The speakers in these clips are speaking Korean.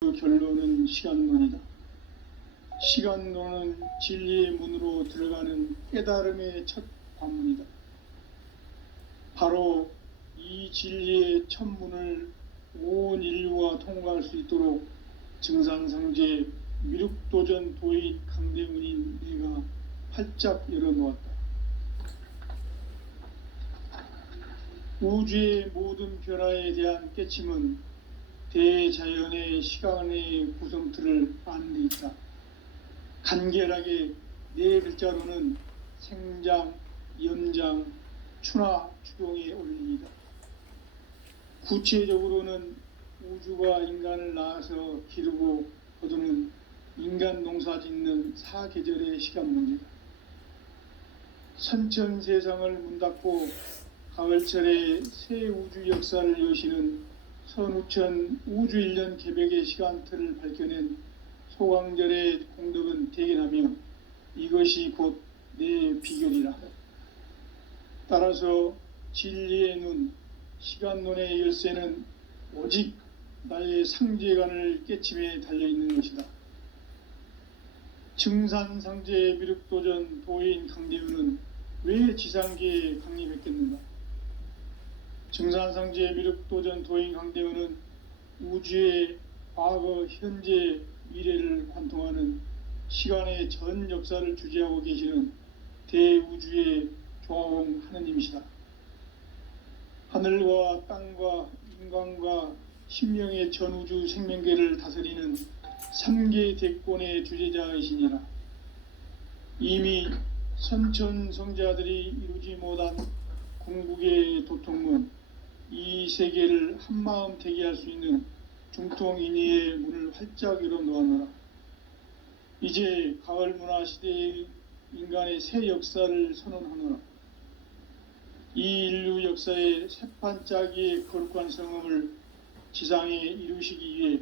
그 결론은 시간론이다. 시간론은 진리의 문으로 들어가는 깨달음의 첫 관문이다. 바로 이 진리의 첫 문을 온 인류가 통과할 수 있도록 증산상제 미륵도전 도인 강대문인 내가 활짝 열어놓았다. 우주의 모든 변화에 대한 깨침은 대자연의 시간의 구성틀을 아는 데 있다. 간결하게 네 글자로는 생장, 연장, 추나 추동의 원리이다. 구체적으로는 우주가 인간을 낳아서 기르고 거두는 인간 농사 짓는 사계절의 시간 문제다. 선천 세상을 문닫고 가을철에 새 우주 역사를 여시는 선우천 우주 1년 개벽의 시간틀을 밝혀낸 소강절의 공덕은 대견하며 이것이 곧 내 비결이라. 따라서 진리의 눈, 시간론의 열쇠는 오직 나의 상제관을 깨침에 달려있는 것이다. 증산상제 미륵도전 도인 강대우는 왜 지상계에 강림했겠는가? 증산상제 미륵도전 도인 강대우는 우주의 과거, 현재, 미래를 관통하는 시간의 전 역사를 주재하고 계시는 대우주의 조화홍 하느님이시다. 하늘과 땅과 인간과 신명의 전우주 생명계를 다스리는 3계 대권의 주재자이시니라. 이미 선천성자들이 이루지 못한 궁극의 도통문, 이 세계를 한마음 대기할 수 있는 중통인의의 문을 활짝 열어놓았노라. 이제 가을 문화 시대의 인간의 새 역사를 선언하노라. 이 인류 역사의 새판짜기의 거룩한 성음을 지상에 이루시기 위해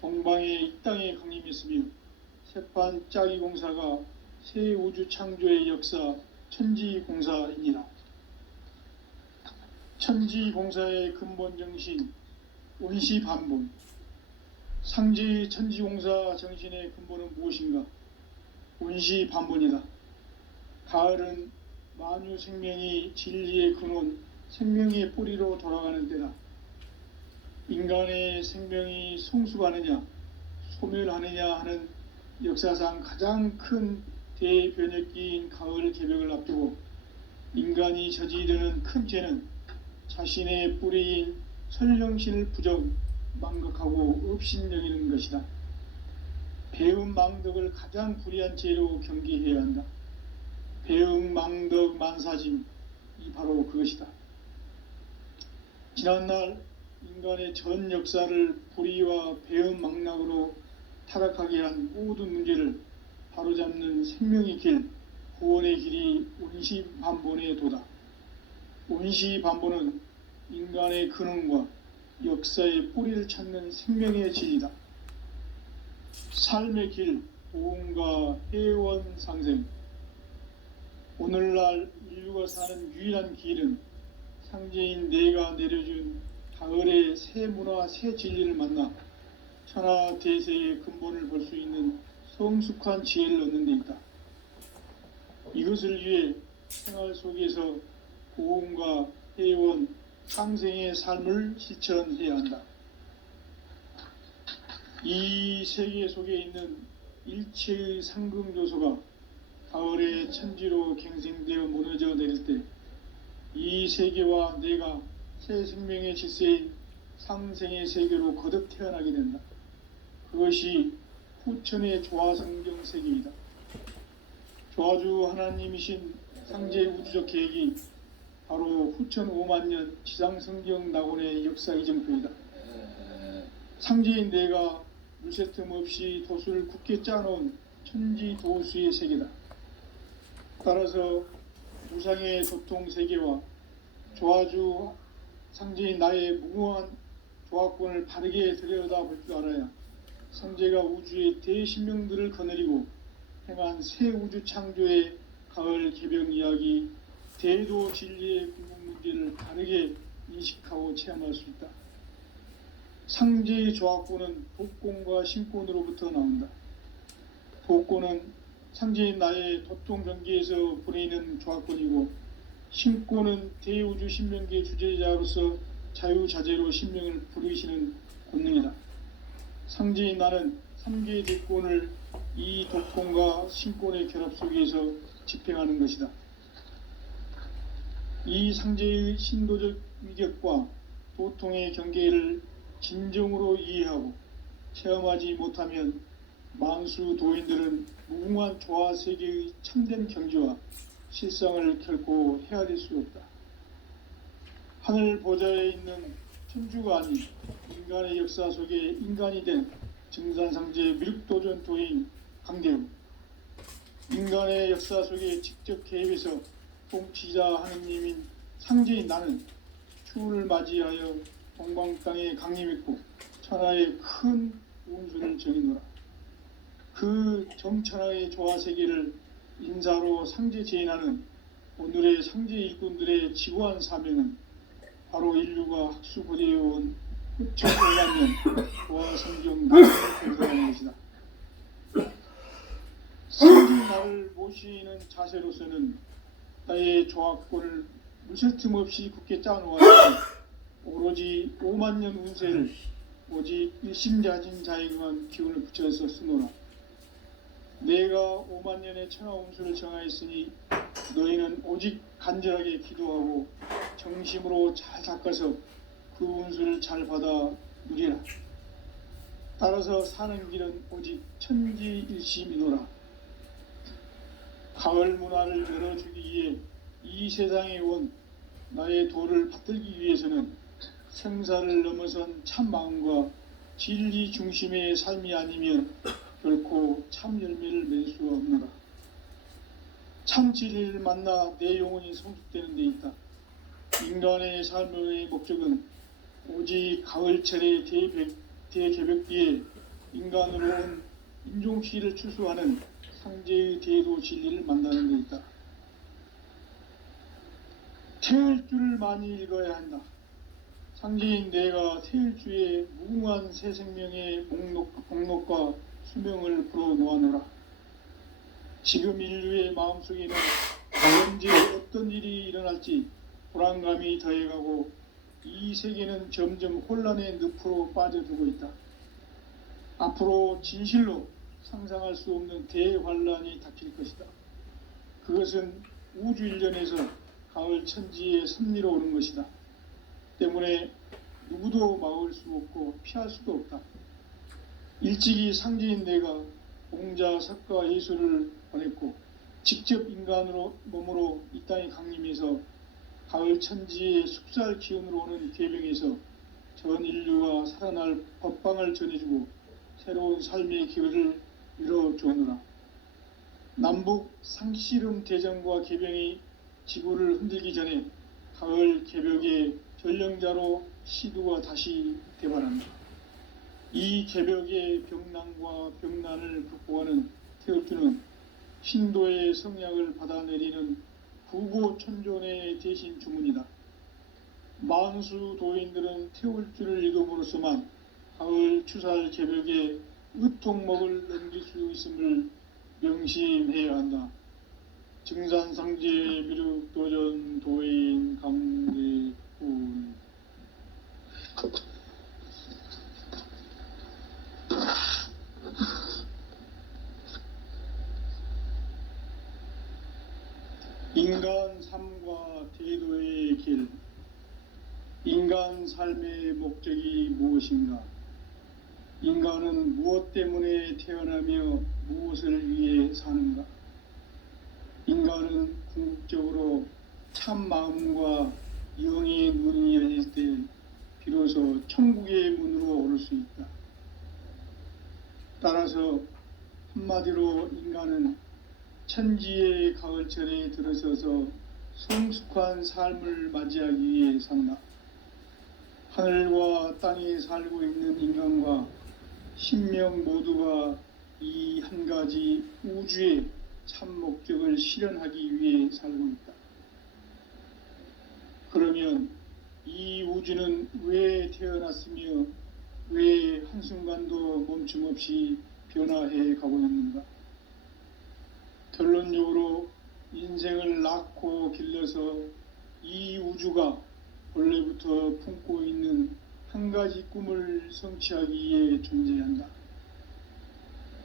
동방의 이 땅에 강림했으며 새판짜기 공사가 새 우주 창조의 역사 천지공사이니라. 천지공사의 근본 정신 원시반본, 상제의 천지공사 정신의 근본은 무엇인가? 원시반본이다. 가을은 만유 생명이 진리의 근원, 생명의 뿌리로 돌아가는 때다. 인간의 생명이 성숙하느냐, 소멸하느냐 하는 역사상 가장 큰 대변혁기인 가을 개벽을 앞두고 인간이 저지르는 큰 죄는 자신의 뿌리인 설령신을 부정, 망각하고 업신여기는 것이다. 배음 망덕을 가장 불의한 죄로 경계해야 한다. 배음 망덕 만사짐이 바로 그것이다. 지난날 인간의 전 역사를 불의와 배음 망락으로 타락하게 한 모든 문제를 바로잡는 생명의 길, 구원의 길이 원시반본의 도다. 원시반본은 인간의 근원과 역사의 뿌리를 찾는 생명의 진리다. 삶의 길, 도움과 회원 상생. 오늘날 인류가 사는 유일한 길은 상제인 내가 내려준 가을의 새 문화, 새 진리를 만나 천하 대세의 근본을 볼 수 있는 성숙한 지혜를 얻는 데 있다. 이것을 위해 생활 속에서 고음과 회원, 상생의 삶을 실천해야 한다. 이 세계 속에 있는 일체의 상금 요소가 가을의 천지로 갱생되어 무너져 내릴 때 이 세계와 내가 새 생명의 질서인 상생의 세계로 거듭 태어나게 된다. 그것이 후천의 조화성경 세계이다. 조화주 하나님이신 상제 우주적 계획이 바로 후천 5만 년 지상성경 낙원의 역사 이정표이다. 상제인 내가 물새 틈 없이 도수를 굳게 짜놓은 천지도수의 세계다. 따라서 무상의 도통 세계와 조화주 상제인 나의 무궁한 조화권을 바르게 들여다볼 줄 알아야 상제가 우주의 대신명들을 거느리고 행한 새 우주 창조의 가을 개벽 이야기, 대도 진리의 궁극 문제를 다르게 인식하고 체험할 수 있다. 상제의 조합권은 독권과 신권으로부터 나온다. 독권은 상제인 나의 도통 경계에서 보내는 조합권이고, 신권은 대우주 신명계 주제자로서 자유자재로 신명을 부르시는 권능이다. 상제인 나는 3개의 대권을 이 독권과 신권의 결합 속에서 집행하는 것이다. 이 상제의 신도적 위격과 도통의 경계를 진정으로 이해하고 체험하지 못하면 만수 도인들은 무궁한 조화세계의 참된 경지와 실상을 결코 헤아릴 수 없다. 하늘 보좌에 있는 천주가 아닌 인간의 역사 속에 인간이 된 증산상제 미륵도전 도인 강대우, 인간의 역사 속에 직접 개입해서 통치자 하느님인 상제인 나는 추운을 맞이하여 동방 땅에 강림했고 천하의 큰 운수를 정의노라. 그 정천하의 조화세계를 인사로 상제 제인하는 오늘의 상제 일꾼들의 지구한 사명은 바로 인류가 학수고대해온 흑천 5만년 조화성경 나를 건설하는 것이다. 상제 나를 모시는 자세로서는 나의 조합권을 무실 틈 없이 굳게 짜놓았으니 오로지 5만년 운세를 오직 일심자진 자에게만 기운을 붙여서 쓰노라. 내가 5만년의 천하 운수를 정하였으니 너희는 오직 간절하게 기도하고 정심으로 잘 닦아서 그 운수를 잘 받아 누리라. 따라서 사는 길은 오직 천지일심이노라. 가을 문화를 열어주기 위해 이 세상에 온 나의 도를 받들기 위해서는 생사를 넘어선 참 마음과 진리 중심의 삶이 아니면 결코 참 열매를 맺을 수 없노라. 참 진리를 만나 내 영혼이 성숙되는 데 있다. 인간의 삶의 목적은 오직 가을철의 대개벽기에 인간으로 온 인종시를 추수하는 상제의 대도 진리를 만나는 데 있다. 태을주를 많이 읽어야 한다. 상제인 내가 태을주의 무궁한 새 생명의 목록과 수명을 불어놓아노라. 지금 인류의 마음속에는 언제 어떤 일이 일어날지 불안감이 더해가고 이 세계는 점점 혼란의 늪으로 빠져들고 있다. 앞으로 진실로 상상할 수 없는 대환란이 닥칠 것이다. 그것은 우주 일련에서 가을 천지의 섭리로 오는 것이다. 때문에 누구도 막을 수 없고 피할 수도 없다. 일찍이 상제인 내가 공자, 석가, 예수를 보냈고 직접 인간으로 몸으로 이 땅에 강림해서 가을 천지의 숙살 기운으로 오는 계명에서 전 인류가 살아날 법방을 전해주고 새로운 삶의 기회를 열어주오노라. 남북 상씨름 대전과 계병이 지구를 흔들기 전에 가을 개벽의 전령자로 시두가 다시 대발한다. 이 개벽의 병난과 병난을 극복하는 태울주는 신도의 성약을 받아내리는 구고천존의 대신 주문이다. 만수 도인들은 태울주를 읽음으로써만 가을 추살 개벽의 의통목을 넘길 수 있음을 명심해야 한다. 증산상제 미륵도전 도인 강대훈. 인간 삶과 대도의 길. 인간 삶의 목적이 무엇인가? 인간은 무엇 때문에 태어나며 무엇을 위해 사는가? 인간은 궁극적으로 참 마음과 영의 눈이 열릴 때 비로소 천국의 문으로 오를 수 있다. 따라서 한마디로 인간은 천지의 가을철에 들어서서 성숙한 삶을 맞이하기 위해 산다. 하늘과 땅에 살고 있는 인간과 신명 모두가 이 한 가지 우주의 참 목적을 실현하기 위해 살고 있다. 그러면 이 우주는 왜 태어났으며 왜 한순간도 멈춤 없이 변화해 가고 있는가? 결론적으로 인생을 낳고 길러서 이 우주가 원래부터 품고 있는 한 가지 꿈을 성취하기 위해 존재한다.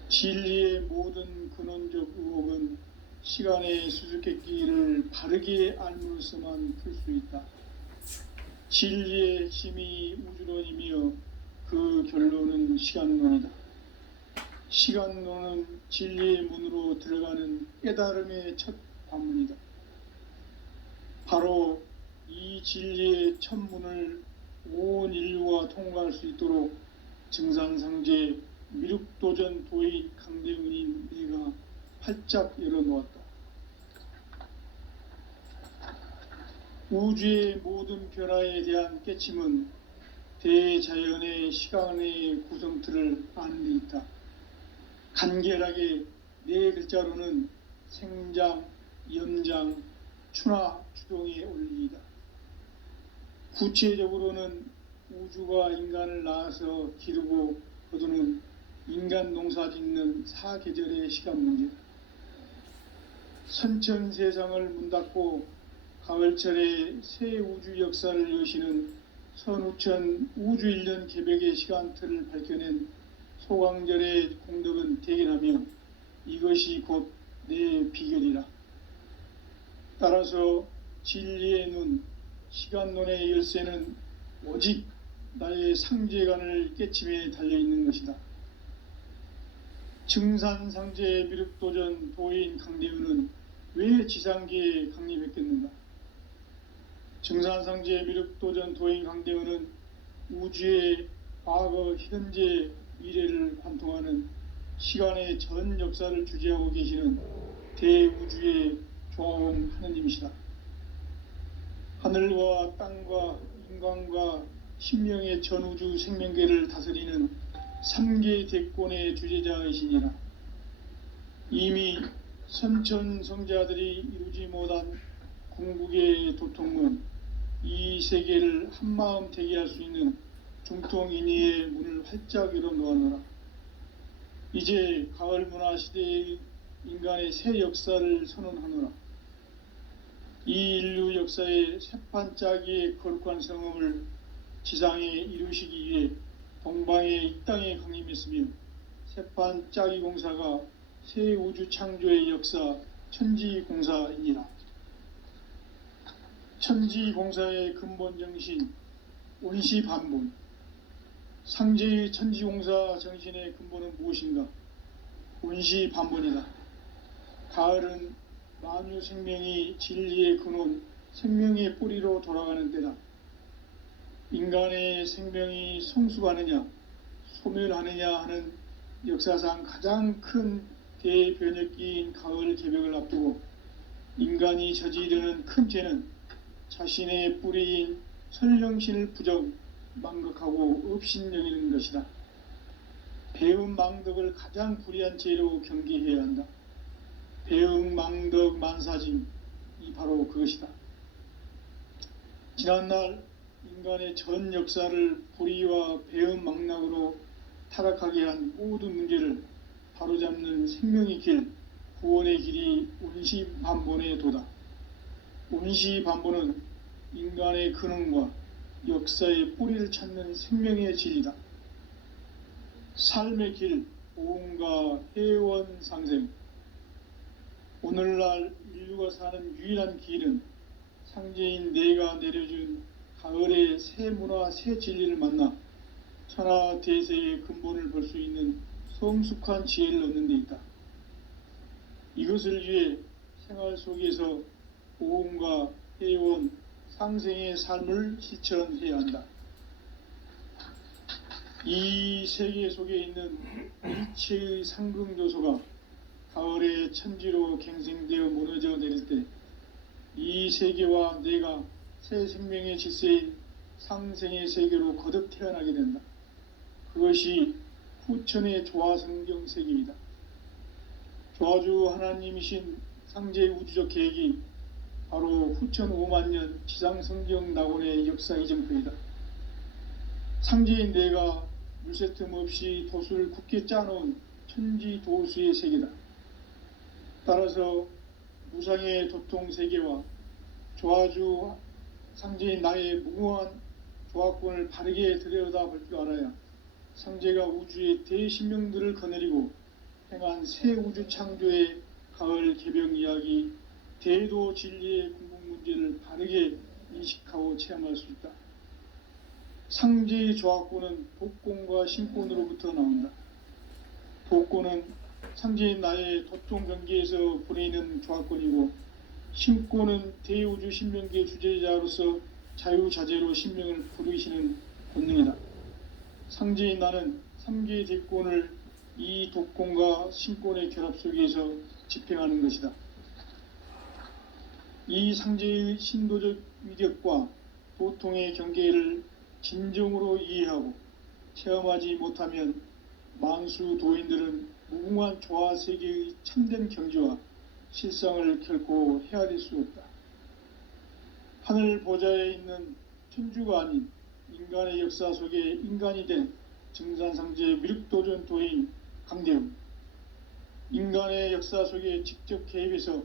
진리의 모든 근원적 의혹은 시간의 수수께끼를 바르게 알므로서만 풀 수 있다. 진리의 핵심이 우주론이며 그 결론은 시간론이다. 시간론은 진리의 문으로 들어가는 깨달음의 첫 관문이다. 바로 이 진리의 첫 문을 온 인류가 통과할 수 있도록 증산상제 미륵도전 도인 강대훈인 내가 활짝 열어놓았다. 우주의 모든 변화에 대한 깨침은 대자연의 시간의 구성틀을 아는 데 있다. 간결하게 네 글자로는 생장, 연장, 추나 추동의 원리이다. 구체적으로는 우주가 인간을 낳아서 기르고 거두는 인간 농사 짓는 사계절의 시간 문제다. 선천 세상을 문 닫고 가을철에 새 우주 역사를 여시는 선우천 우주 1년 개벽의 시간틀을 밝혀낸 소강절의 공덕은 대견하며 이것이 곧 내 비결이라. 따라서 진리의 눈, 시간론의 열쇠는 오직 나의 상제관을 깨침에 달려있는 것이다. 증산상제 미륵도전 도인 강대훈은 왜 지상계에 강림했겠는가? 증산상제 미륵도전 도인 강대훈은 우주의 과거, 현재, 미래를 관통하는 시간의 전 역사를 주재하고 계시는 대우주의 조화원 하느님이시다. 하늘과 땅과 인간과 신명의 전우주 생명계를 다스리는 3계 대권의 주재자이시니라. 이미 선천성자들이 이루지 못한 궁극의 도통문, 이 세계를 한마음 되게 할 수 있는 중통인의의 문을 활짝 열어놓아노라. 이제 가을 문화 시대의 인간의 새 역사를 선언하노라. 이 인류 역사의 새판짜기의 거룩한 성음을 지상에 이루시기 위해 동방의 이 땅에 강림했으며 새판짜기 공사가 새 우주 창조의 역사 천지공사이니라. 천지공사의 근본 정신 온시반본. 상제의 천지공사 정신의 근본은 무엇인가? 온시반본이다. 가을은 만유 생명이 진리의 근원, 생명의 뿌리로 돌아가는 때다. 인간의 생명이 성숙하느냐, 소멸하느냐 하는 역사상 가장 큰 대변혁기인 가을 개벽을 앞두고 인간이 저지르는 큰 죄는 자신의 뿌리인 설령신을 부정, 망각하고 업신여기는 것이다. 배음 망덕을 가장 불의한 죄로 경계해야 한다. 배음 망덕 만사짐이 바로 그것이다. 지난날 인간의 전 역사를 불의와 배음 망락으로 타락하게 한 모든 문제를 바로잡는 생명의 길, 구원의 길이 온시반본의 도다. 온시반본은 인간의 근원과 역사의 뿌리를 찾는 생명의 진리다. 삶의 길, 보응과 회원 상생. 오늘날 인류가 사는 유일한 길은 상제인 내가 내려준 가을의 새 문화, 새 진리를 만나 천하 대세의 근본을 볼 수 있는 성숙한 지혜를 얻는 데 있다. 이것을 위해 생활 속에서 보응과 회원, 상생의 삶을 실천해야 한다. 이 세계 속에 있는 일체의 상극 요소가 가을의 천지로 갱생되어 무너져 내릴 때 이 세계와 내가 새 생명의 질서인 상생의 세계로 거듭 태어나게 된다. 그것이 후천의 조화성경 세계이다. 조화주 하나님이신 상제의 우주적 계획이 바로 후천 5만 년 지상성경 낙원의 역사 이정표이다. 상제인 내가 물새틈 없이 돛을 굳게 짜놓은 천지도수의 세계다. 따라서 무상의 도통 세계와 조화주 상제인 나의 무궁한 조합권을 바르게 들여다볼 줄 알아야 상제가 우주의 대신명들을 거느리고 행한 새 우주 창조의 가을 개병 이야기, 대도 진리의 궁극 문제를 바르게 인식하고 체험할 수 있다. 상제의 조합권은 복권과 신권으로부터 나온다. 복권은 상제인 나의 도통 경계에서 보내는 조합권이고, 신권은 대우주 신명기의 주제자로서 자유자재로 신명을 부르시는 본능이다. 상제인 나는 3개의 대권을 이 독권과 신권의 결합 속에서 집행하는 것이다. 이 상제의 신도적 위력과 도통의 경계를 진정으로 이해하고 체험하지 못하면 만수 도인들은 무궁한 조화 세계의 참된 경지와 실상을 결코 헤아릴 수 없다. 하늘 보좌에 있는 천주가 아닌 인간의 역사 속에 인간이 된 증산상제 미륵도전 도인 강대웅, 인간의 역사 속에 직접 개입해서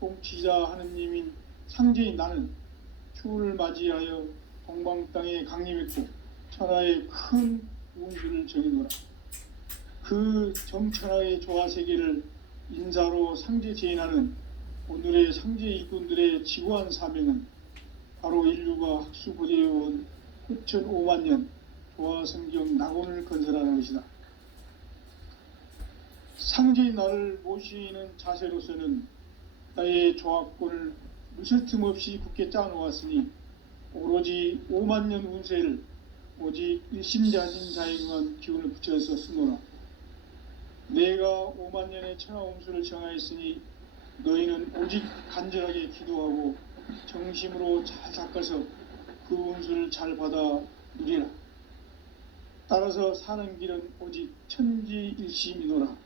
통치자 하느님인 상제인 나는 추후를 맞이하여 동방 땅에 강림했고 천하의 큰 운수를 정해놓으라. 그 정천하의 조화세계를 인사로 상제 제인하는 오늘의 상제 일꾼들의 지구한 사명은 바로 인류가 학수고대해온 9,500만 년 조화성경 낙원을 건설하는 것이다. 상제인 나를 모시는 자세로서는 나의 조합권을 물새틈 없이 굳게 짜놓았으니 오로지 5만 년 운세를 오직 일심자진 자에 의한 기운을 붙여서 쓰노라. 내가 5만 년의 천하 운수를 정하였으니 너희는 오직 간절하게 기도하고 정심으로 잘 닦아서 그 운수를 잘 받아 누리라. 따라서 사는 길은 오직 천지일심이노라.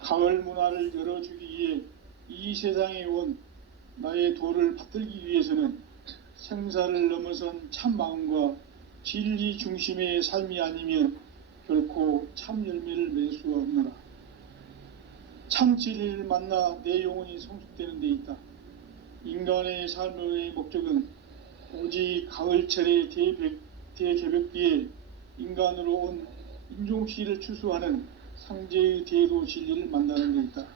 가을 문화를 열어주기 위해 이 세상에 온 나의 도를 받들기 위해서는 생사를 넘어선 참 마음과 진리 중심의 삶이 아니면 결코 참 열매를 맺을 수가 없노라. 참 진리를 만나 내 영혼이 성숙되는 데 있다. 인간의 삶의 목적은 오직 가을철의 대개벽 뒤에 인간으로 온 인종시를 추수하는 상제의 대도 진리를 만나는 데 있다.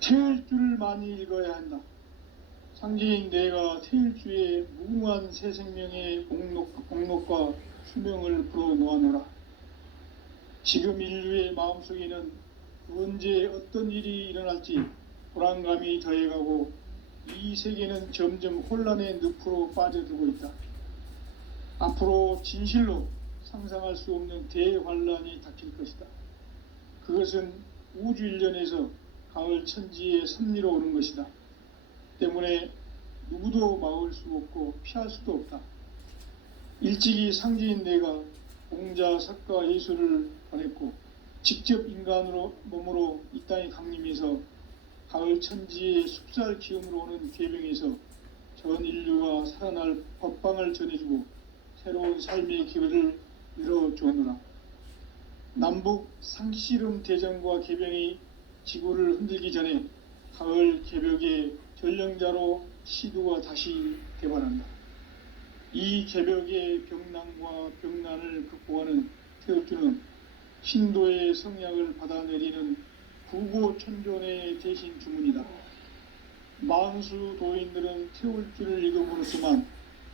태일주를 많이 읽어야 한다. 상제인 내가 태일주의 무궁한 새 생명의 공록과 수명을 불어놓아노라. 지금 인류의 마음속에는 언제 어떤 일이 일어날지 불안감이 더해가고 이 세계는 점점 혼란의 늪으로 빠져들고 있다. 앞으로 진실로 상상할 수 없는 대환란이 닥칠 것이다. 그것은 우주 일련에서 가을 천지의 섭리로 오는 것이다. 때문에 누구도 막을 수 없고 피할 수도 없다. 일찍이 상제인 내가 공자, 석가, 예수를 보냈고 직접 인간으로 몸으로 이 땅에 강림해서 가을 천지의 숲살 기운으로 오는 계병에서 전 인류가 살아날 법방을 전해주고 새로운 삶의 기회를 열어주었노라. 남북 상씨름 대전과 계병이 지구를 흔들기 전에 가을 개벽의 전령자로 시두가 다시 개발한다. 이 개벽의 병난과 병난을 극복하는 태엽주는 신도의 성약을 받아내리는 부고천존의 대신 주문이다. 만수 도인들은 태울주를 읽음으로써만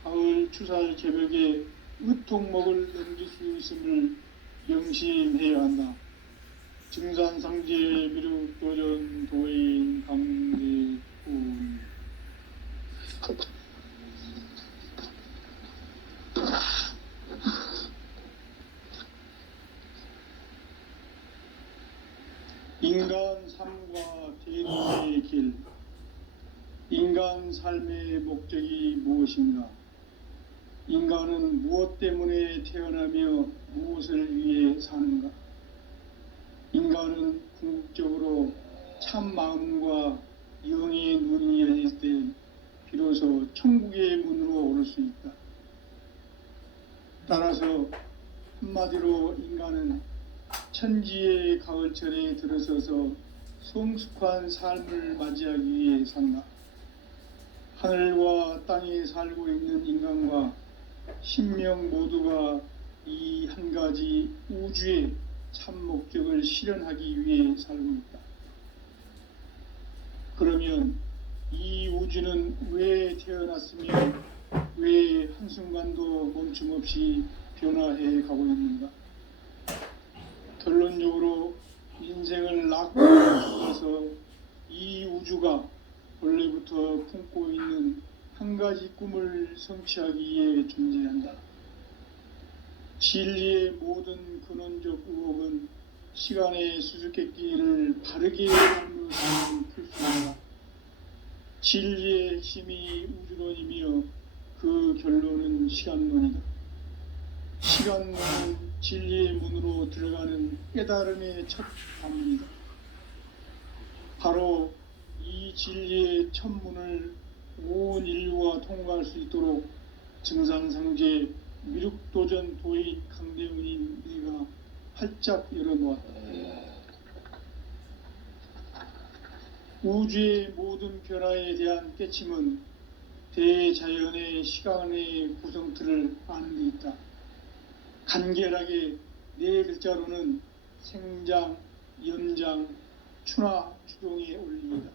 가을 추살 개벽의 의통목을 넘길 수 있음을 명심해야 한다. 증산상제 미륵도전 도인 강대훈. 인간 삶과 대도의 길. 인간 삶의 목적이 무엇인가? 인간은 무엇 때문에 태어나며 무엇을 위해 사는가? 인간은 궁극적으로 참 마음과 영의 눈이 열릴 때 비로소 천국의 문으로 오를 수 있다. 따라서 한마디로 인간은 천지의 가을철에 들어서서 성숙한 삶을 맞이하기 위해 산다. 하늘과 땅에 살고 있는 인간과 신명 모두가 이 한 가지 우주의 참 목적을 실현하기 위해 살고 있다. 그러면 이 우주는 왜 태어났으며 왜 한순간도 멈춤 없이 변화해 가고 있는가? 결론적으로 인생을 낳고 죽어서 이 우주가 원래부터 품고 있는 한 가지 꿈을 성취하기 위해 존재한다. 진리의 모든 근원적 의혹은 시간의 수수께끼를 바르게 알면서 풀 수 있다. 진리의 핵심이 우주론이며 그 결론은 시간론이다. 시간론은 진리의 문으로 들어가는 깨달음의 첫 관문이다. 바로 이 진리의 첫 문을 온 인류가 통과할 수 있도록 증산상제 미륵도전 도인 강대훈인 내가 활짝 열어놓았다. 우주의 모든 변화에 대한 깨침은 대자연의 시간의 구성틀을 아는 데 있다. 간결하게 네 글자로는 생장, 연장, 추나 추동의 원리이다.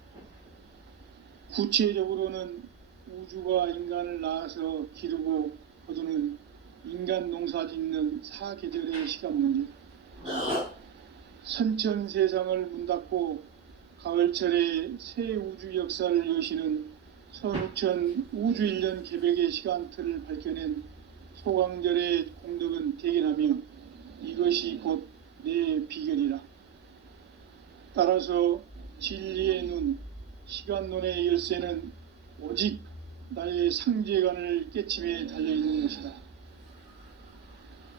구체적으로는 우주가 인간을 낳아서 기르고 거두는 인간 농사 짓는 사계절의 시간 문제. 선천 세상을 문 닫고 가을철에 새 우주 역사를 여시는 선우천 우주 1년 개백의 시간틀을 밝혀낸 소강절의 공덕은 대견하며 이것이 곧 내 비결이라. 따라서 진리의 눈, 시간론의 열쇠는 오직 나의 상제관을 깨침에 달려있는 것이다.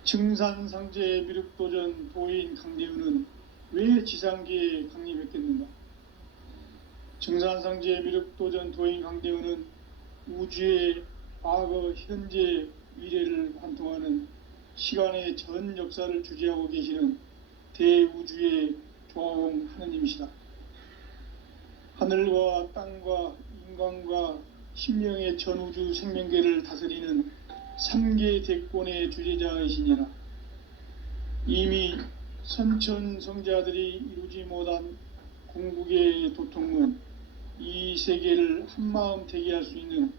증산상제 미륵도전 도인 강대훈은 왜 지상계에 강림했겠는가? 증산상제 미륵도전 도인 강대훈은 우주의 과거, 현재, 미래를 관통하는 시간의 전 역사를 주재하고 계시는 대우주의 조화홍 하느님이시다. 하늘과 땅과 인간과 신명의 전우주 생명계를 다스리는 3계 대권의 주재자이시니라. 이미 선천성자들이 이루지 못한 궁극의 도통문, 이 세계를 한마음 되게 할 수 있는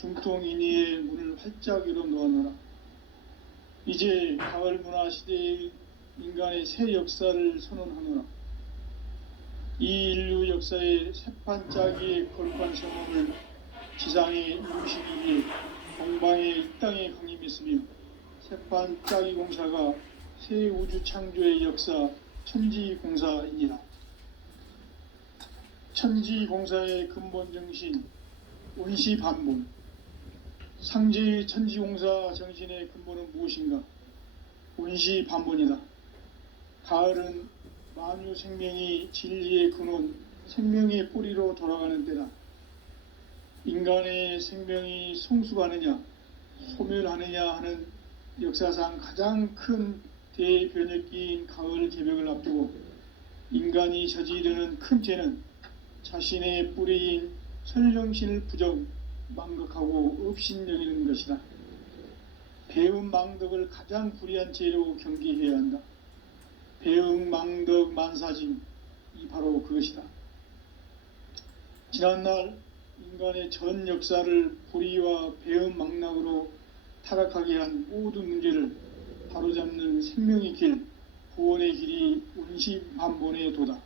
중통인의의 문을 활짝 열어놓아노라. 이제 가을 문화 시대의 인간의 새 역사를 선언하노라. 이 인류 역사의 새판짜기의 거룩한 성공을 지상에 이루시기 위해 동방의 이 땅에 강림했으며 새판짜기 공사가 새 우주 창조의 역사 천지공사이니라. 천지공사의 근본 정신 원시반본. 상제의 천지공사 정신의 근본은 무엇인가? 원시반본이다. 가을은 만유 생명이 진리의 근원, 생명의 뿌리로 돌아가는 때다. 인간의 생명이 성숙하느냐, 소멸하느냐 하는 역사상 가장 큰 대변혁기인 가을 개벽을 앞두고 인간이 저지르는 큰 죄는 자신의 뿌리인 설령신을 부정, 망극하고 업신여기는 것이다. 배음 망덕을 가장 불의한 죄로 경계해야 한다. 배응, 망덕, 만사진, 이 바로 그것이다. 지난날 인간의 전 역사를 불의와 배응, 망락으로 타락하게 한 모든 문제를 바로잡는 생명의 길, 구원의 길이 원시반본의 도다.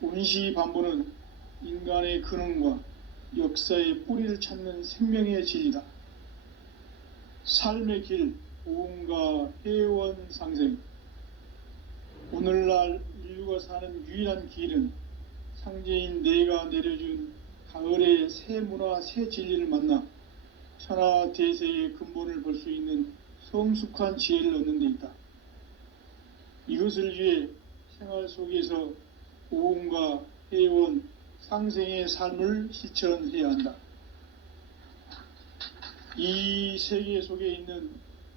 원시반본은 인간의 근원과 역사의 뿌리를 찾는 생명의 진리다. 삶의 길, 보험과 회원 상생. 오늘날 인류가 사는 유일한 길은 상제인 내가 내려준 가을의 새 문화, 새 진리를 만나 천하 대세의 근본을 볼 수 있는 성숙한 지혜를 얻는 데 있다. 이것을 위해 생활 속에서 보험과 회원, 상생의 삶을 실천해야 한다. 이 세계 속에 있는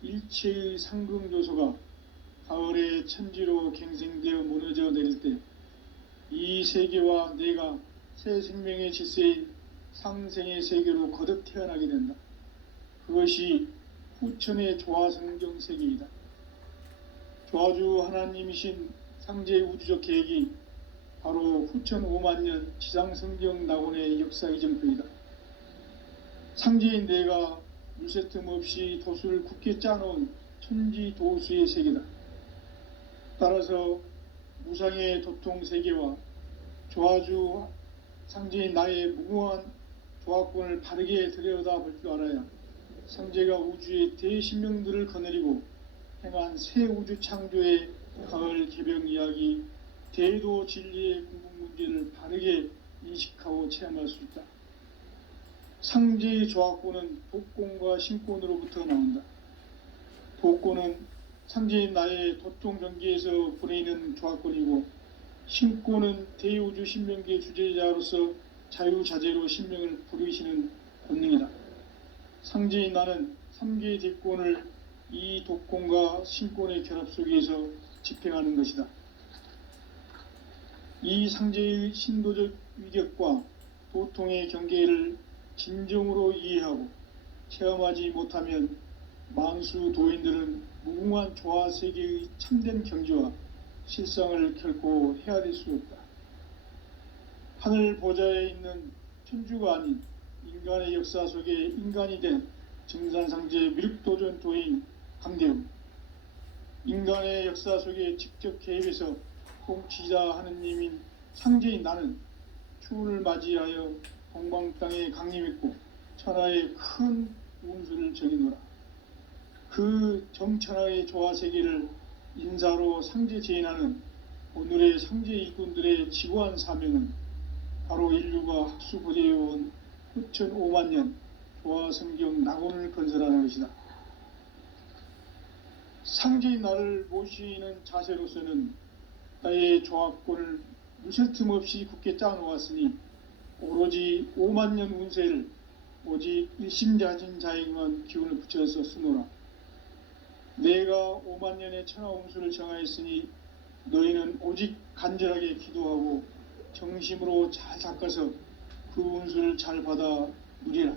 일체의 상금조소가 가을의 천지로 갱생되어 무너져 내릴 때 이 세계와 내가 새 생명의 질서인 상생의 세계로 거듭 태어나게 된다. 그것이 후천의 조화성경 세계이다. 조화주 하나님이신 상제의 우주적 계획이 바로 후천 5만년 지상성경 낙원의 역사의 정표이다. 상제인 내가 물새 틈 없이 도수를 굳게 짜놓은 천지도수의 세계다. 따라서 무상의 도통세계와 조화주 상제인 나의 무궁한 조화권을 바르게 들여다볼 줄 알아야 상제가 우주의 대신명들을 거느리고 행한 새 우주 창조의 가을 개병 이야기, 대도 진리의 궁극 문제를 바르게 인식하고 체험할 수 있다. 상제의 조화권은 도권과 신권으로부터 나온다. 도권은 상제인 나의 도통 경계에서 보내는 조화권이고, 신권은 대우주 신명기의 주제자로서 자유자재로 신명을 부르시는 권능이다. 상제인 나는 3개의 대권을 이 도권과 신권의 결합 속에서 집행하는 것이다. 이 상제의 신도적 위격과 도통의 경계를 진정으로 이해하고 체험하지 못하면 만수 도인들은 무궁한 조화세계의 참된 경지와 실상을 결코 헤아릴 수 없다. 하늘 보좌에 있는 천주가 아닌 인간의 역사 속에 인간이 된 증산상제 미륵도전 도인 강대우, 인간의 역사 속에 직접 개입해서 통치자 하느님인 상제인 나는 추운을 맞이하여 동방 땅에 강림했고 천하의 큰 운수를 정해노라. 그 정천하의 조화세계를 인사로 상제 제인하는 오늘의 상제 일꾼들의 지고한 사명은 바로 인류가 학수고대해온 후천 5만년 조화성경 낙원을 건설하는 것이다. 상제인 나를 모시는 자세로서는 나의 조합권을 무쇠 틈 없이 굳게 짜놓았으니 오로지 5만년 운세를 오직 일심자진 자에게만 기운을 붙여서 쓰노라. 내가 5만년의 천하운수를 정하였으니 너희는 오직 간절하게 기도하고 정심으로 잘 닦아서 그 운수를 잘 받아 누리라.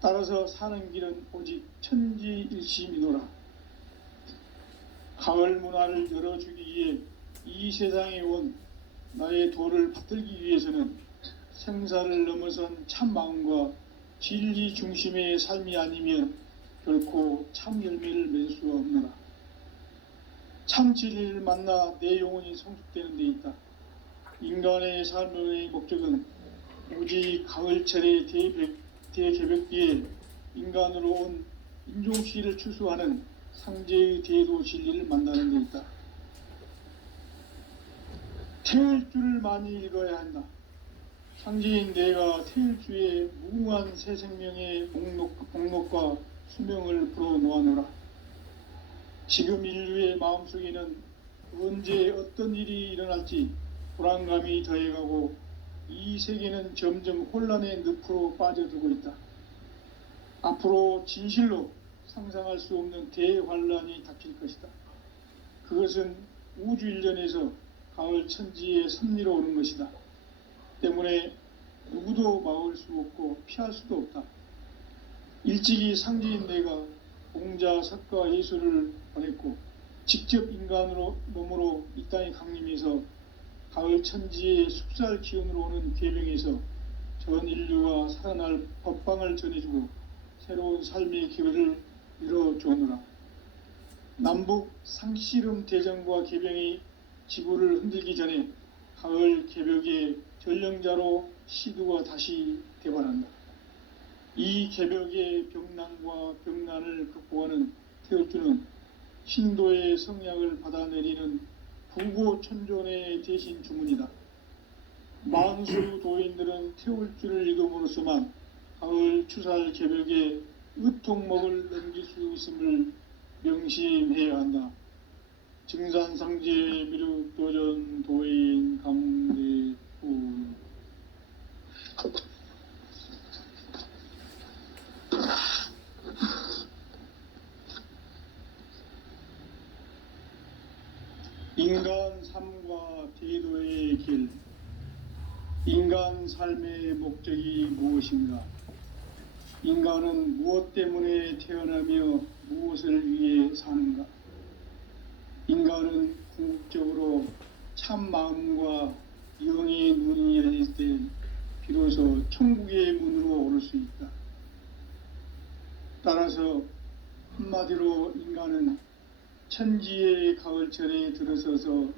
따라서 사는 길은 오직 천지일심이노라. 가을 문화를 열어주기 위해 이 세상에 온 나의 도를 받들기 위해서는 생사를 넘어선 참 마음과 진리 중심의 삶이 아니면 결코 참 열매를 맺을 수가 없노라. 참 진리를 만나 내 영혼이 성숙되는 데 있다. 인간의 삶의 목적은 오직 가을철의 대개벽 뒤에 인간으로 온 인종시를 추수하는 상제의 대도 진리를 만나는 데 있다. 태일주를 많이 읽어야 한다. 상제인 내가 태일주의 무궁한 새 생명의 목록과 수명을 불어놓아노라. 지금 인류의 마음속에는 언제 어떤 일이 일어날지 불안감이 더해가고 이 세계는 점점 혼란의 늪으로 빠져들고 있다. 앞으로 진실로 상상할 수 없는 대환란이 닥칠 것이다. 그것은 우주 일련에서 가을 천지의 섭리로 오는 것이다. 때문에 누구도 막을 수 없고 피할 수도 없다. 일찍이 상제인 내가 공자, 석가, 예수를 보냈고 직접 인간으로 몸으로 이 땅에 강림해서 가을 천지의 숲살 기운으로 오는 계명에서 전 인류가 살아날 법방을 전해주고 새로운 삶의 기회를 이뤄주오노라. 남북 상씨름 대전과 개병이 지구를 흔들기 전에 가을 개벽의 전령자로 시두가 다시 대발한다. 이 개벽의 병난과 병난을 극복하는 태울주는 신도의 성약을 받아내리는 부고천존의 대신 주문이다. 만수 도인들은 태울주를 읽음으로써만 가을 추살 개벽의 의통목을 넘길 수 있음을 명심해야 한다. 증산상제 미륵도전 도인 강대우. 인간 삶과 대도의 길, 인간 삶의 목적이 무엇인가? 인간은 무엇 때문에 태어나며 무엇을 위해 사는가? 인간은 궁극적으로 참 마음과 영의 눈이 열릴 때 비로소 천국의 문으로 오를 수 있다. 따라서 한마디로 인간은 천지의 가을철에 들어서서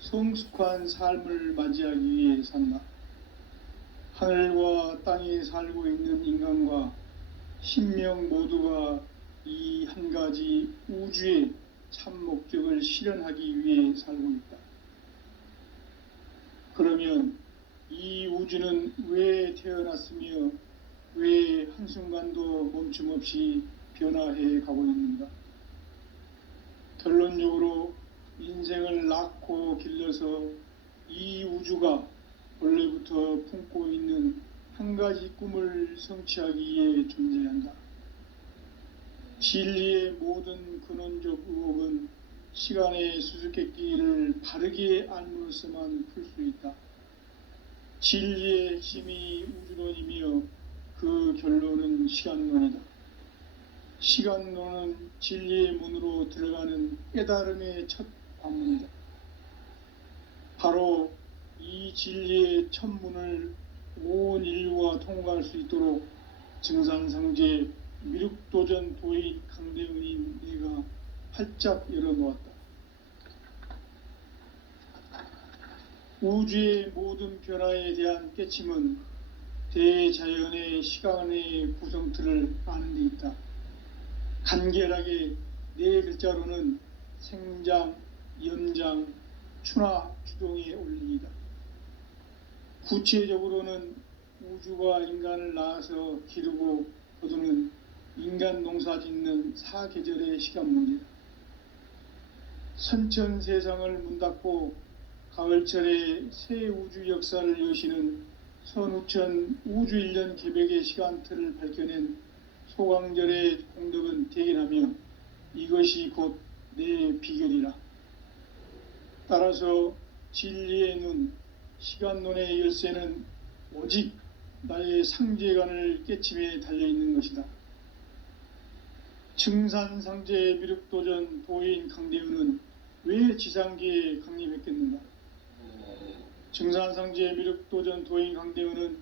성숙한 삶을 맞이하기 위해 산다. 하늘과 땅에 살고 있는 인간과 신명 모두가 이 한 가지 우주의 참 목적을 실현하기 위해 살고 있다. 그러면 이 우주는 왜 태어났으며 왜 한순간도 멈춤 없이 변화해 가고 있는가? 결론적으로 인생을 낳고 길러서 이 우주가 원래부터 품고 있는 한 가지 꿈을 성취하기 위해 존재한다. 진리의 모든 근원적 의혹은 시간의 수수께끼를 바르게 알므로써만 풀 수 있다. 진리의 핵심이 우주론이며 그 결론은 시간론이다. 시간론은 진리의 문으로 들어가는 깨달음의 첫 관문이다. 바로 이 진리의 첫 문을 온 인류가 통과할 수 있도록 증산상제 미륵도전 도인 강대은인 내가 활짝 열어놓았다. 우주의 모든 변화에 대한 깨침은 대자연의 시간의 구성틀을 아는 데 있다. 간결하게 네 글자로는 생장, 연장, 추나 추동의 원리이다. 구체적으로는 우주가 인간을 낳아서 기르고 거두는 인간 농사 짓는 사계절의 시간 문제다. 선천 세상을 문닫고 가을철에 새 우주 역사를 여시는 선우천 우주 1년 개백의 시간틀을 밝혀낸 소강절의 공덕은 대견하며 이것이 곧 내 비결이라. 따라서 진리의 눈, 시간론의 열쇠는 오직 나의 상제관을 깨침에 달려있는 것이다. 증산상제 미륵도전 도인 강대은은 왜 지상계에 강림했겠는가? 증산상제 미륵도전 도인 강대은은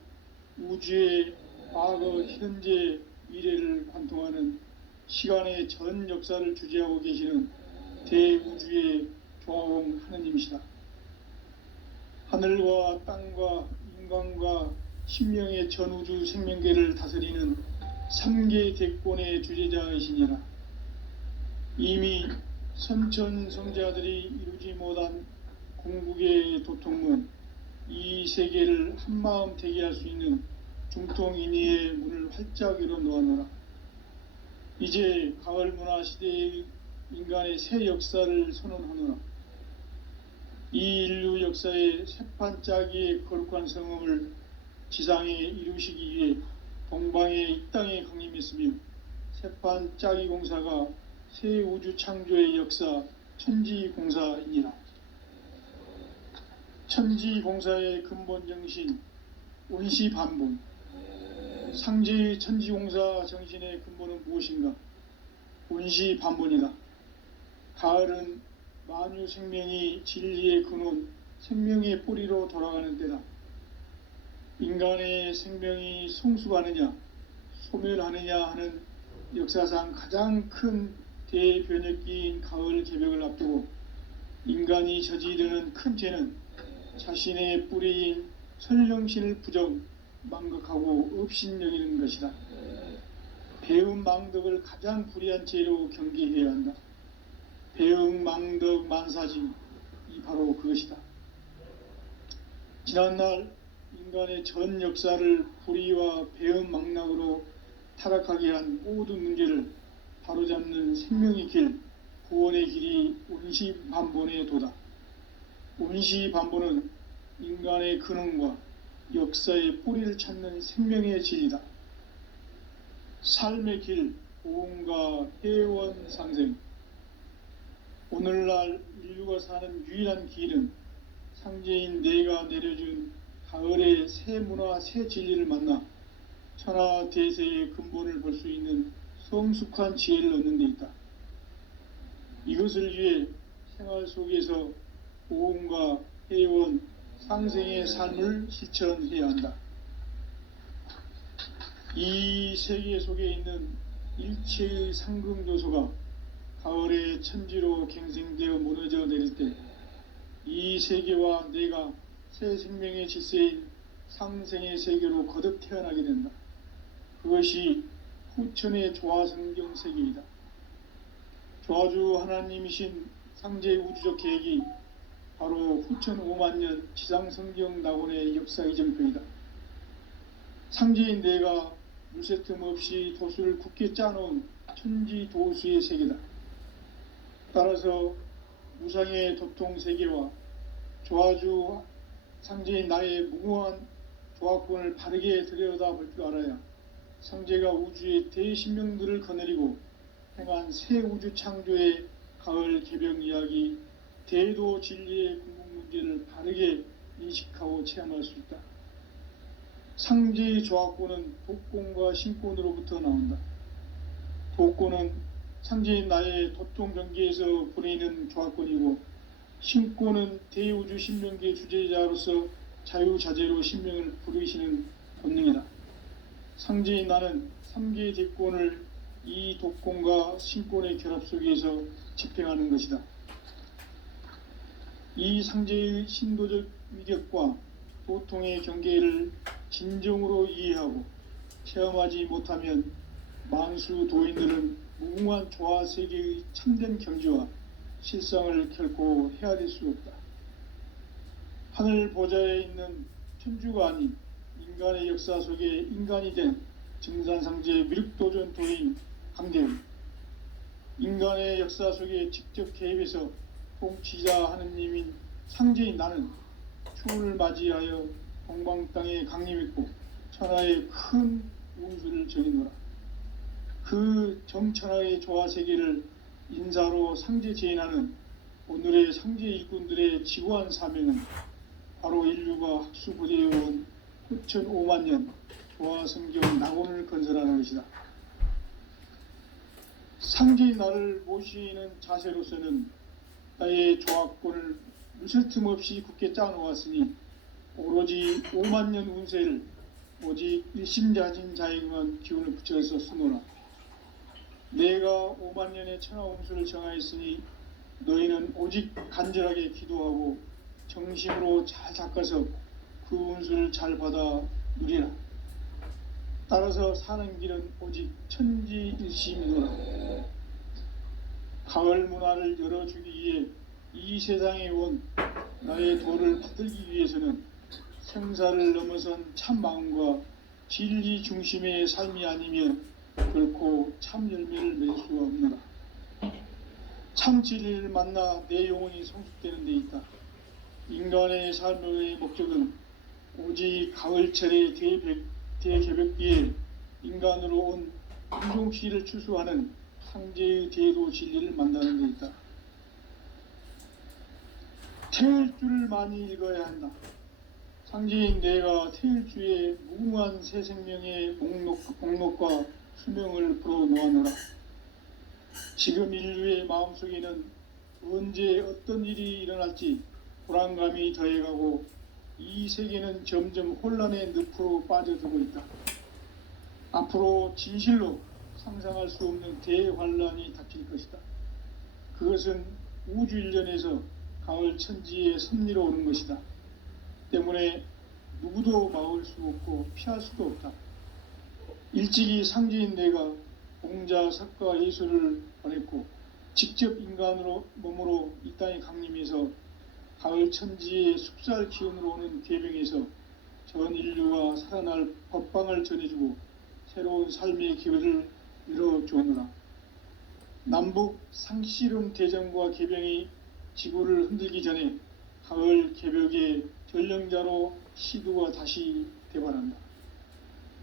우주의 과거, 현재, 미래를 관통하는 시간의 전 역사를 주재하고 계시는 대우주의 교황 하느님이시다. 하늘과 땅과 인간과 신명의 전우주 생명계를 다스리는 3개 대권의 주재자이시니라. 이미 선천성자들이 이루지 못한 궁극의 도통문, 이 세계를 한마음 되게 할 수 있는 중통인의의 문을 활짝 열어놓아노라. 이제 가을 문화 시대의 인간의 새 역사를 선언하노라. 이 인류 역사의 새판짜기의 거룩한 성음을 지상에 이루시기 위해 동방의 이 땅에 강림했으며 새판짜기 공사가 새 우주 창조의 역사 천지공사이니라. 천지공사의 근본 정신 원시반본, 상제의 천지공사 정신의 근본은 무엇인가? 원시반본이다. 가을은 만유 생명이 진리의 근원, 생명의 뿌리로 돌아가는 때다. 인간의 생명이 성숙하느냐, 소멸하느냐 하는 역사상 가장 큰 대변혁기인 가을 개벽을 앞두고 인간이 저지르는 큰 죄는 자신의 뿌리인 선령신을 부정, 망각하고 업신여기는 것이다. 배음 망덕을 가장 불의한 죄로 경계해야 한다. 배음 망덕 만사짐, 이 바로 그것이다. 지난날 인간의 전 역사를 불의와 배음 망락으로 타락하게 한 모든 문제를 바로잡는 생명의 길, 구원의 길이 원시반본의 도다. 원시반본은 인간의 근원과 역사의 뿌리를 찾는 생명의 진리다. 삶의 길, 고음과 회원 상생. 오늘날 인류가 사는 유일한 길은 상제인 내가 내려준 가을의 새 문화, 새 진리를 만나 천하 대세의 근본을 볼 수 있는 성숙한 지혜를 얻는 데 있다. 이것을 위해 생활 속에서 보험과 회원, 상생의 삶을 실천해야 한다. 이 세계 속에 있는 일체의 상금 요소가 가을의 천지로 갱생되어 무너져 내릴 때 이 세계와 내가 새 생명의 질서인 상생의 세계로 거듭 태어나게 된다. 그것이 후천의 조화성경 세계이다. 조화주 하나님이신 상제의 우주적 계획이 바로 후천 5만년 지상성경 낙원의 역사 이정표이다. 상제인 내가 물새 틈 없이 도수를 굳게 짜놓은 천지 도수의 세계다. 따라서 무상의 도통 세계와 조화주 상제인 나의 무궁한 조화권을 바르게 들여다볼 줄 알아야 상제가 우주의 대신명들을 거느리고 행한 새 우주 창조의 가을 개병 이야기, 대도 진리의 궁극 문제를 바르게 인식하고 체험할 수 있다. 상제의 조화권은 독권과 신권으로부터 나온다. 독권은 상제인 나의 도통 경계에서 보내는 조화권이고, 신권은 대우주 신명계 주제자로서 자유자재로 신명을 부르시는 본능이다. 상제인 나는 3개의 대권을 이 독권과 신권의 결합 속에서 집행하는 것이다. 이 상제의 신도적 위격과 도통의 경계를 진정으로 이해하고 체험하지 못하면 만수 도인들은 무궁한 조화 세계의 참된 경지와 실상을 결코 헤아릴 수 없다. 하늘 보좌에 있는 천주가 아닌 인간의 역사 속에 인간이 된 증산상제의 미륵도전 도인 강대훈, 인간의 역사 속에 직접 개입해서 통치자 하느님인 상제인 나는 추운을 맞이하여 동방 땅에 강림했고 천하의 큰 운수를 전이노라. 그 정천하의 조화 세계를 인사로 상제 제인하는 오늘의 상제 일꾼들의 지구한 사명은 바로 인류가 학수고대해온 후천 5만년 조화성경 낙원을 건설하는 것이다. 상제인 나를 모시는 자세로서는 나의 조화권을 무슨 틈 없이 굳게 짜놓았으니 오로지 5만년 운세를 오직 일심자진 자에게만 기운을 붙여서 쓰노라. 내가 5만년의 천하운수를 정하였으니 너희는 오직 간절하게 기도하고 정심으로 잘 닦아서 그 운수를 잘 받아 누리라. 따라서 사는 길은 오직 천지일심이노라. 가을 문화를 열어주기 위해 이 세상에 온 나의 도를 받들기 위해서는 생사를 넘어선 참 마음과 진리 중심의 삶이 아니면 결코 참 열매를 맺을 수가 없노라. 참 진리를 만나 내 영혼이 성숙되는 데 있다. 인간의 삶의 목적은 오직 가을철의 대개벽기에 인간으로 온 인종시를 추수하는 상제의 대도 진리를 만나는 데 있다. 태일주를 많이 읽어야 한다. 상제인 내가 태일주의 무궁한 새 생명의 목록과 수명을 풀어놓아노라. 지금 인류의 마음속에는 언제 어떤 일이 일어날지 불안감이 더해가고 이 세계는 점점 혼란의 늪으로 빠져들고 있다. 앞으로 진실로 상상할 수 없는 대환란이 닥칠 것이다. 그것은 우주 일련에서 가을 천지의 섭리로 오는 것이다. 때문에 누구도 막을 수 없고 피할 수도 없다. 일찍이 상제인 내가 공자, 석가, 예수를 보냈고 직접 인간으로 몸으로 이 땅에 강림해서 가을 천지의 숙살 기운으로 오는 계병에서 전 인류가 살아날 법방을 전해주고 새로운 삶의 기회를 열어주었노라. 남북 상씨름 대전과 계병이 지구를 흔들기 전에 가을 개벽의 전령자로 시두가 다시 대발한다.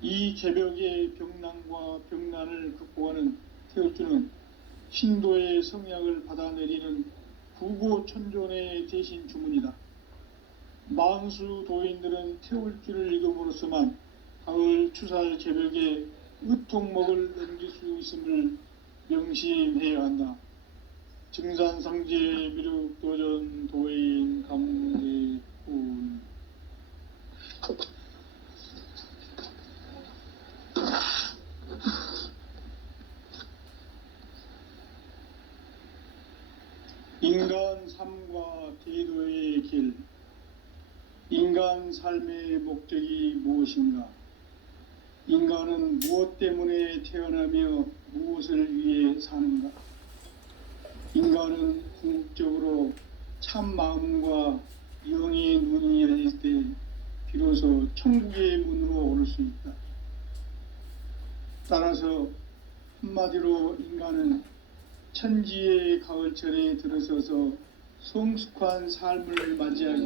이 개벽의 병난과 병난을 극복하는 태울주는 신도의 성약을 받아내리는 구고천존의 대신 주문이다. 만수 도인들은 태울주를 읽음으로써만 가을 추살 개벽에 의통목을 넘길 수 있음을 명심해야 한다. 증산상제 미륵 도전 도인 감대훈. 인간 삶과 대도의 길. 인간 삶의 목적이 무엇인가? 인간은 무엇 때문에 태어나며 무엇을 위해 사는가? 인간은 궁극적으로 참 마음과 영의 눈이 열릴 때 비로소 천국의 문으로 오를 수 있다. 따라서 한마디로 인간은 천지의 가을철에 들어서서 성숙한 삶을 맞이하기